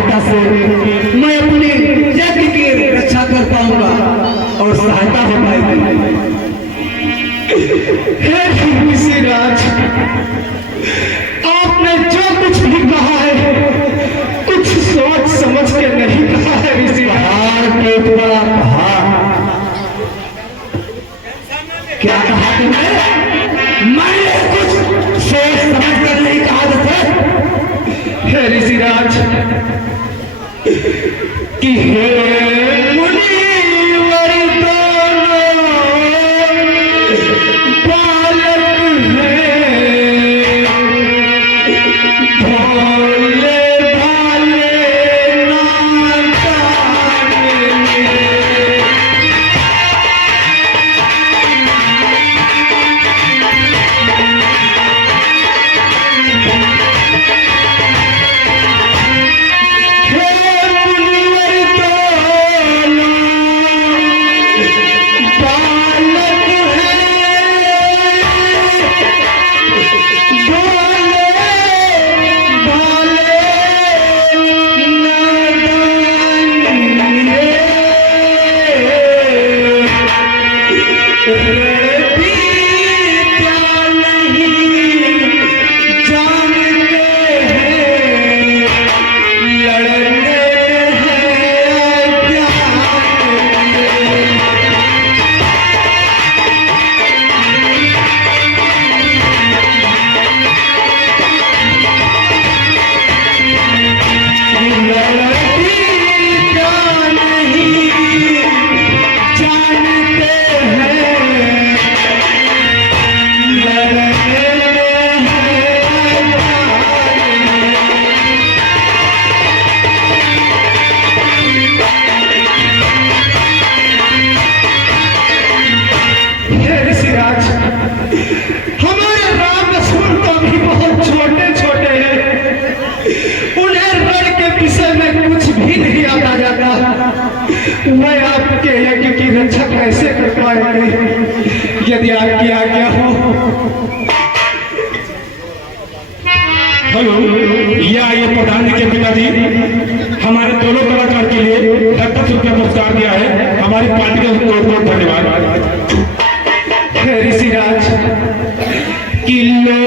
सहायता से मैं अपने यज्ञ की रक्षा कर पाऊंगा और सहायता हो पाएगी। हे ऋषिराज, आपने जो कुछ भी कहा है कुछ सोच समझ के नहीं कहा है ऋषिराज। के द्वारा कहा क्या कहा तुमने? मैंने कुछ सोच समझ कर नहीं कहा था। हे ऋषिराज कि हे मुनिवर दोनों बालक हैं, भोले भाले नादान मैं आपके यज्ञ की रक्षा कैसे कर पाएंगे यदि आपकी आज्ञा हो। हेलो, ये आइए प्रधान जी के पिताजी हमारे दोनों कलाकार के लिए 10,000 पुरस्कार दिया है। हमारी पार्टी का बहुत बहुत धन्यवाद। ऋषिराज किलो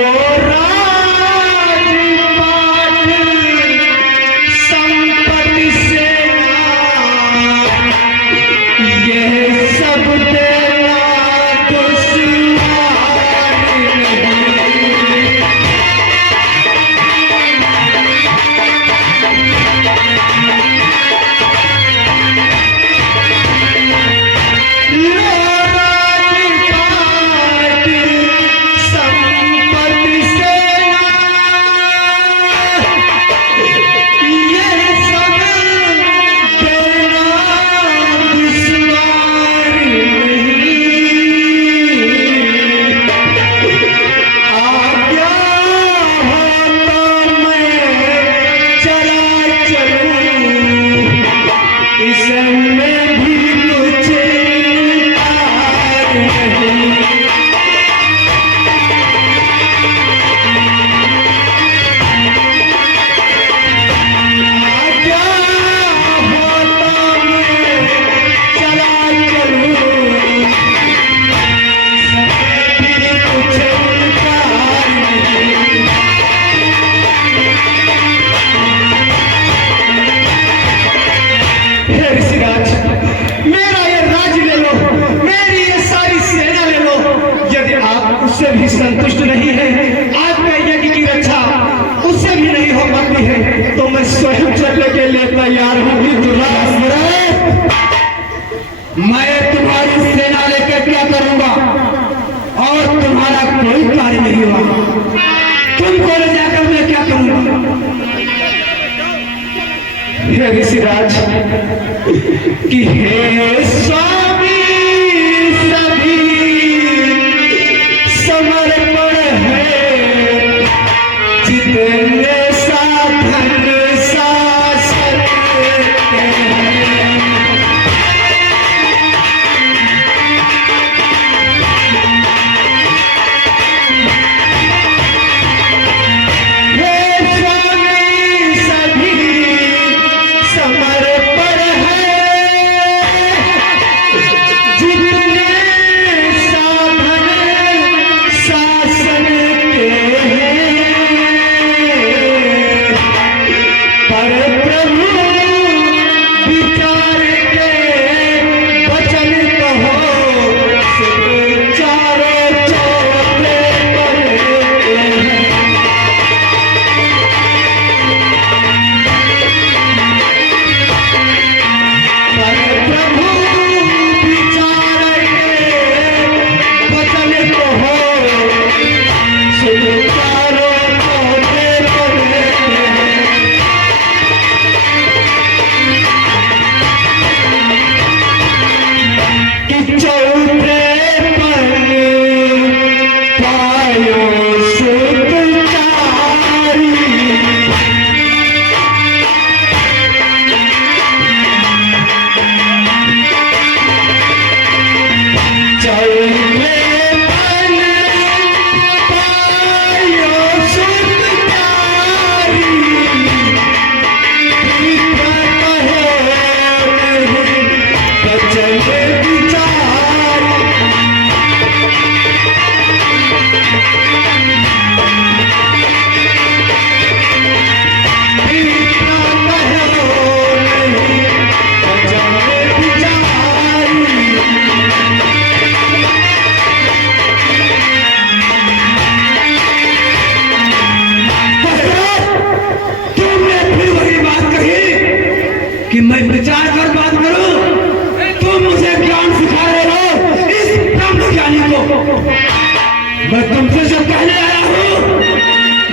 भी संतुष्ट नहीं है, आपका यज्ञ की रक्षा उससे भी नहीं हो पाती है, तो मैं स्वयं चलने के लिए तैयार हूँ। मैं तुम्हारी सेना लेकर क्या करूंगा और तुम्हारा कोई कार्य नहीं हुआ। तुमको ले जाकर मैं क्या करूंगा? हे ऋषिराज कि हे स्वामी सभी समर्पण है, जितने साधन शासक हे स्वामी सभी मैं तुमसे जो कहने आया हूँ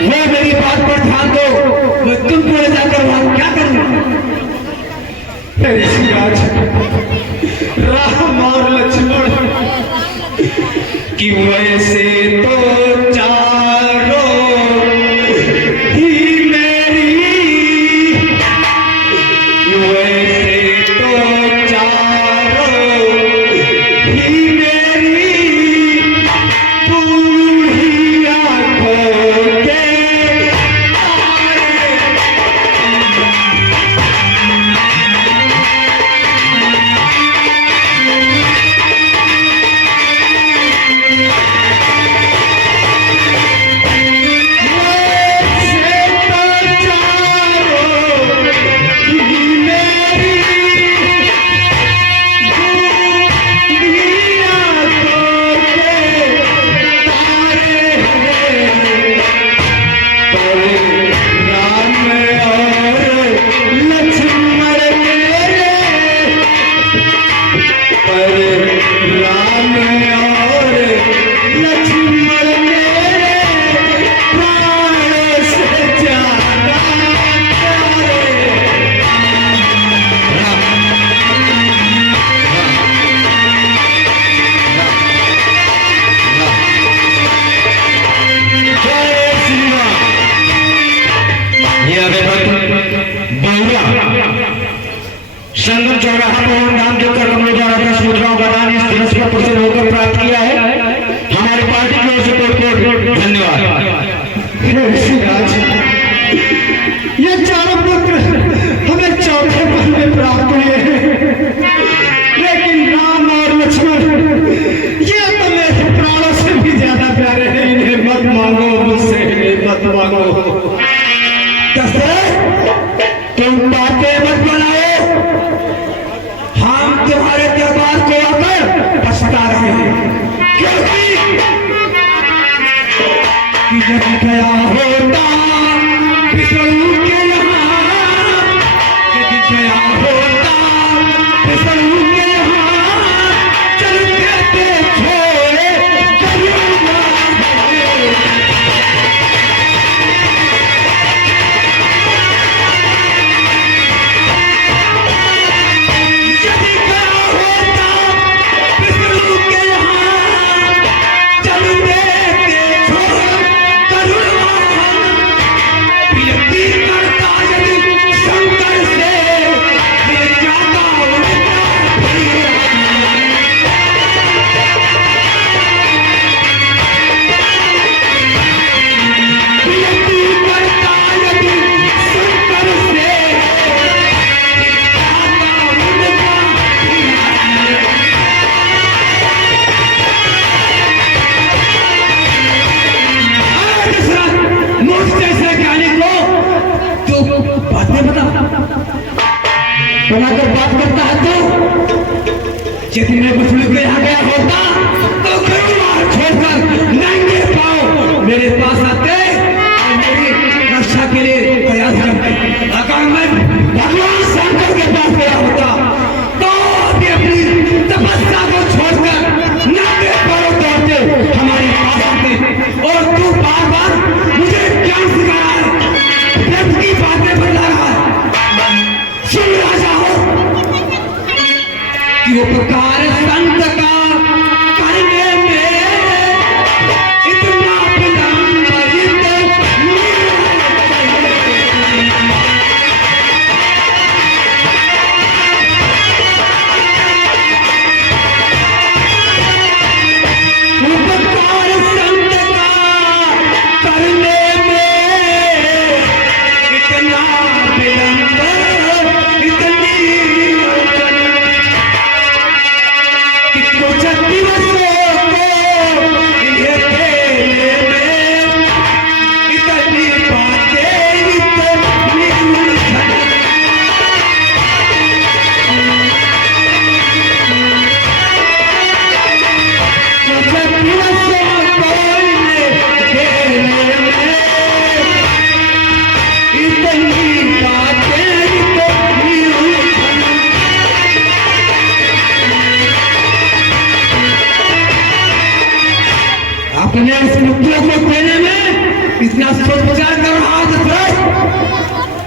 वो मेरी बात पर ध्यान दो। मैं तुमको ले जाकर वहां क्या करूंगा? राम और लक्ष्मण कि वैसे तो चारों ही मेरी, वैसे तो चारों ही मेरी बूढ़ी आंखों के संगम चौराहा पर नाम देकर हम लोग द्वारा 10 मुद्राओं का दान इस दिवस पर प्रसन्न होकर प्राप्त किया है। हमारी पार्टी की ओर से बहुत धन्यवाद। ये चारों पुत्र हमें चौथे पद में प्राप्त हुए हैं, लेकिन राम और लक्ष्मण ये तो मेरे प्राणों से भी ज्यादा प्यारे हैं। इन्हें मत मांगो मुझसे, मत मांगो। तुम बातें मत बनाओ, हम तुम्हारे दरबार को आकर पछता रहे हैं, क्योंकि जब गया होता विष्णु के यहाँ, जब गया होता विष्णु के यहाँ, चलते थे छोड़े करुणा बनाकर बात करता है तो यदि मैं विष्णु के यहाँ गया होता तो गरुड़ छोड़कर नंगे पांव मेरे पास आते और मेरी रक्षा के लिए प्रयास करते। अगर मैं भगवान शंकर के पास गया होता तो भी अपनी तपस्या को छोड़कर नंगे पांव दौड़ते हमारे पास आते। और तू बार बार मुझे क्या सिखा रहा है, व्यर्थ की बातें बता रहा है। सुन राजा हो कि उपकार संत का करने में इतना विलंब उपकार संत का करने में इतना विलंब, इतनी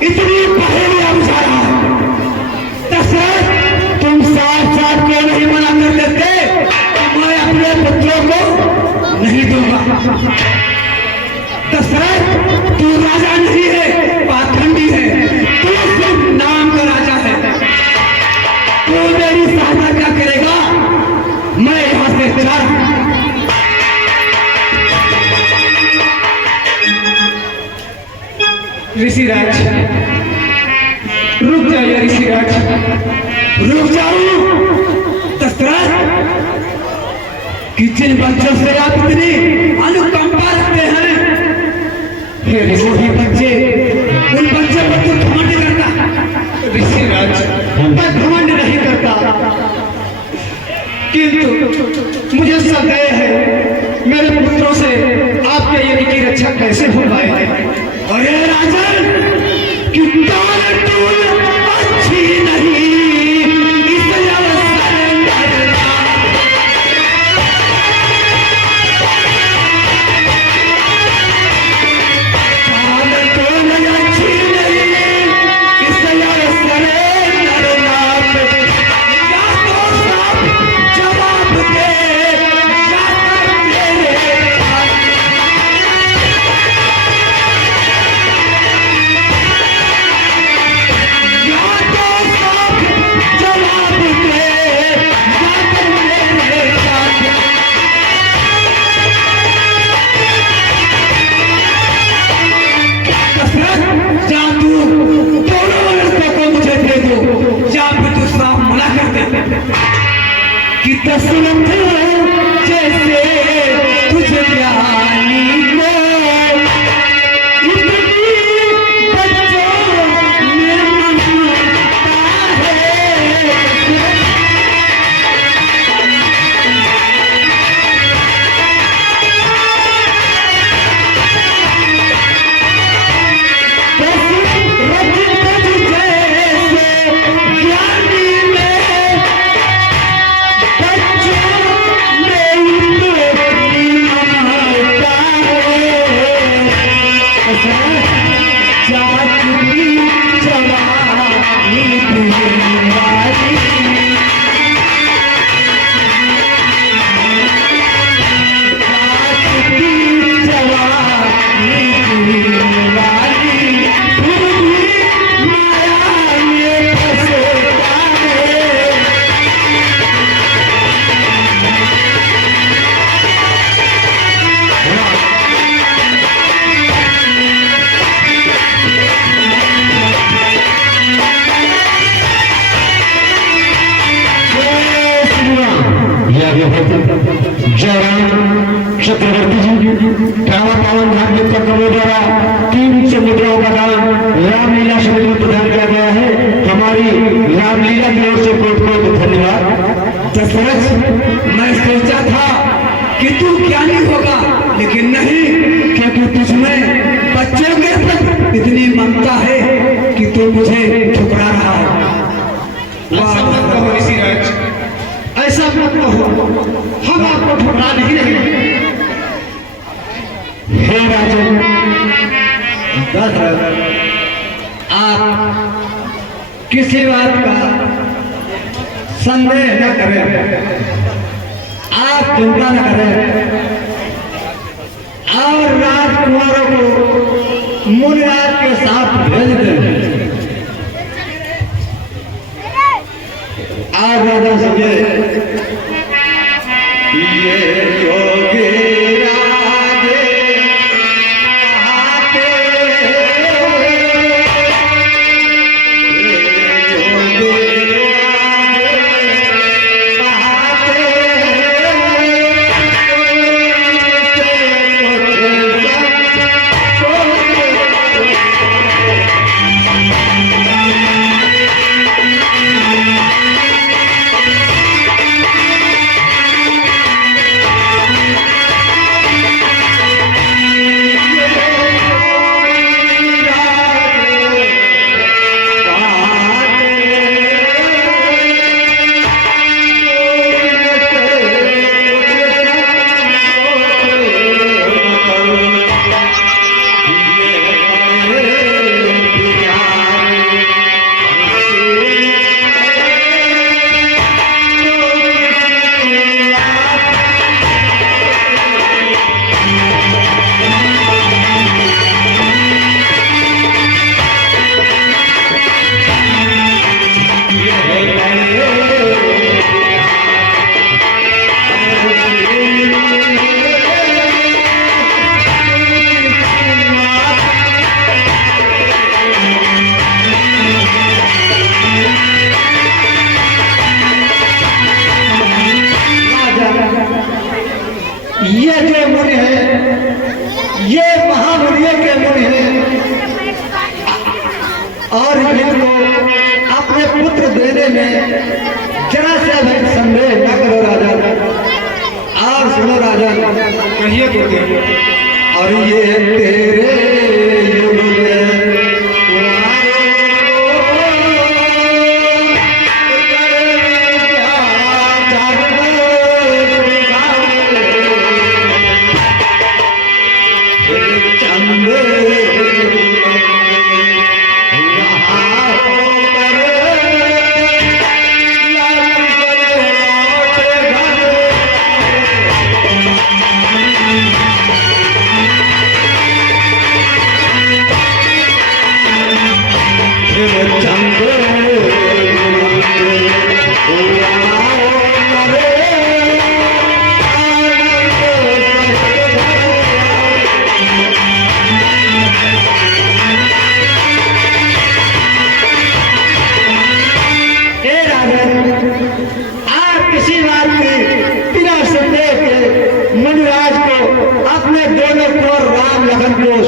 इतनी पहेलियां बुझा रहा है। दशरथ, तुम साफ साफ क्यों नहीं मना कर देते? मैं अपने पुत्रों को नहीं दूंगा। दशरथ, तू राजा नहीं है, पाखंडी है। तू सिर्फ नाम का राजा है। तू मेरी सहायता क्या करेगा? मैं यहां से जा रहा हूं। ऋषिराज, रुक जाइए ऋषिराज, रुक जाओ। दशरथ, कि जिन बच्चों से आप इतनी अनुकंपा रखते हैं, वो ही बच्चे, उन बच्चों पर तू घमंड करता। ऋषिराज, मैं घमंड नहीं करता, किंतु मुझे संदेह है मेरे पुत्रों से आपके यज्ञ की रक्षा कैसे हो पाएगी। अरे राजन, कि दानतूल अच्छी नहीं, इस अवसर डरना। दानतूल अच्छी नहीं, इस अवसर डरना। या तो सब जवाब दे, या कर तेरे कि तस्वीर जैसे तुझे ज्ञानी को इतनी बच्चों में ममता है। दशरथ जैसे ज्ञानी जयराम चक्रवर्ती जी, पावन धाम के द्वारा 300 मुद्राओं का दान रामलीला समिति में प्रदान किया गया है। हमारी रामलीला की ओर से बहुत बहुत धन्यवाद। दशरथ, मैं सोचा था कि तू ज्ञानी होगा, लेकिन नहीं, क्योंकि तुझमें बच्चों के प्रति इतनी ममता है कि तू मुझे ठुकरा रहा है। ऐसा मत कहो ऋषिराज, ऐसा मत कहो, हम आपको ठुकरा नहीं रहे। हे राजन दशरथ, आप किसी बात का संदेह न करें, आप चिंता न करें, और राजकुमारों को मुनिराज के साथ भेज दें। आज राजा समझे ये योगी राजे आते, ये महामुनियों के मुनि हैं और इनको अपने पुत्र देने में जरा से भी संदेह न करो राजन। और सुनो राजन, कहिए गुरुदेव। और ये तेरे युग में आप किसी बात की बिना संदेह के मनुराज को अपने दोनों को राम लखन को